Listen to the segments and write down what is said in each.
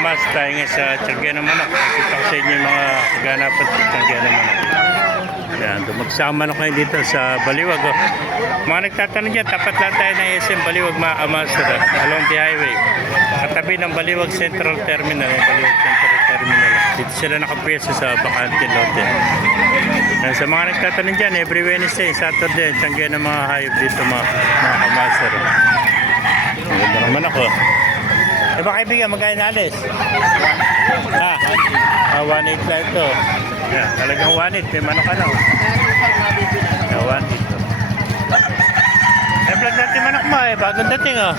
kamas, tayo nga sa Tianggian ng Manok. Nakikita ko sa inyo yung mga kaganapan sa Tianggian ng Manok. Yan, dumagsama na kayo dito sa Baliwag. Oh. Mga nagtatanong dyan, tapat lang tayo ng SM Baliwag, mga kamas, along the highway. Katabi ng Baliwag Central Terminal, Baliwag Central Terminal. Dito sila nakapwesto sa bakante lote. Yan, sa mga nagtatanong dyan, every Wednesday, Saturday, Tianggian ng mga hayop dito, mga kamas. Ang ganda naman ako. Eh baka kaibigan, magkano nalis? Ha? 1.8 lang ito. Yan, talagang 1.8. May manok ka na. Yeah, 1.8. Eh, vlog natin manok mo eh. Bagong dating oh.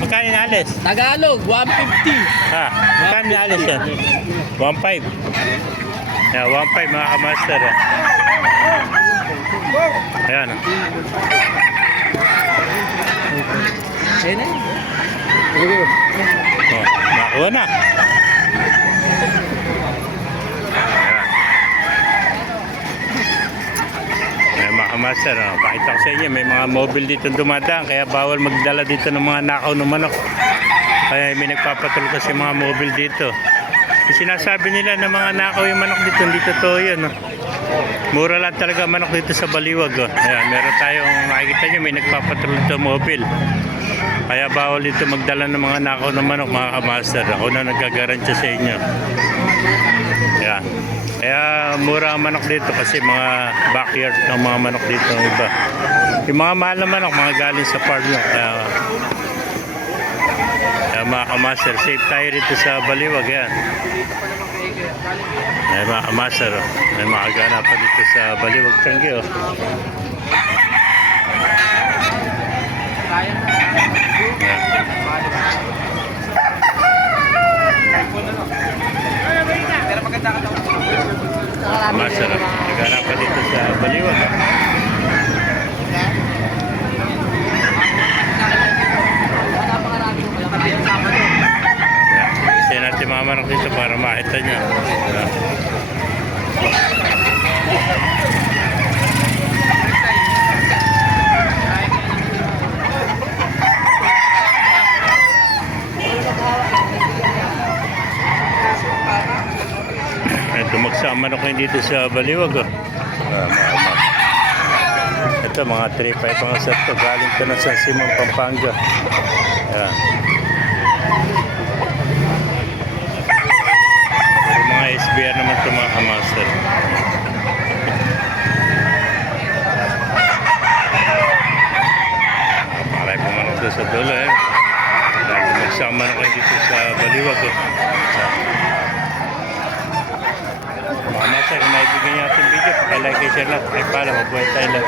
Magkano nalis? Tagalog, 150. Ha? Magkano nalis yan? 1.5. Yeah, 1.5 mga kamaster. Ayan. Ayan eh. Oh, nakuha na. Ayan, mga kamaster, oh. Pakita ko sa inyo, may mga mobile dito dumadaan, kaya bawal magdala dito ng mga nakaw ng manok. Kaya may nagpapatulog kasi mga mobile dito. Sinasabi nila na mga nakaw yung manok dito, hindi totoo yun. Oh. Mura lang talaga manok dito sa Baliwag. Oh. Ayan, meron tayong makikita nyo, may nagpapatulog dito mobile. Kaya bawal dito magdala ng mga nakaw ng manok, mga kamaster. Ako na nagkagarantiya sa inyo. Ayan. Kaya mura ang manok dito kasi mga backyard ng mga manok dito ng iba. Yung mga mahal na manok, mga galing sa farm lang. Kaya mga kamaster, safe tayo rito sa Baliwag. Ayan. Ayan mga kamaster. May mga ganapan dito sa Baliwag Tianggi. Oh. Masarap. Naghanap pa dito sa Baliwag. Kasi natin mga manok dito para makita nyo. Dumagsama na kayo dito sa Baliwag. Oh. Ito mga 3-5 ang set to. Galing ko na sa Simon, Pampanga. Ayan. Pero mga SBR naman ito mga kamaster. Maray pumanok sa dulo eh. Dumagsama na kayo dito sa Baliwag. Oh. Mga master, kung naibigyan niyo ating video, pakilike, share lang, pakipala, mabuhay tayo lang.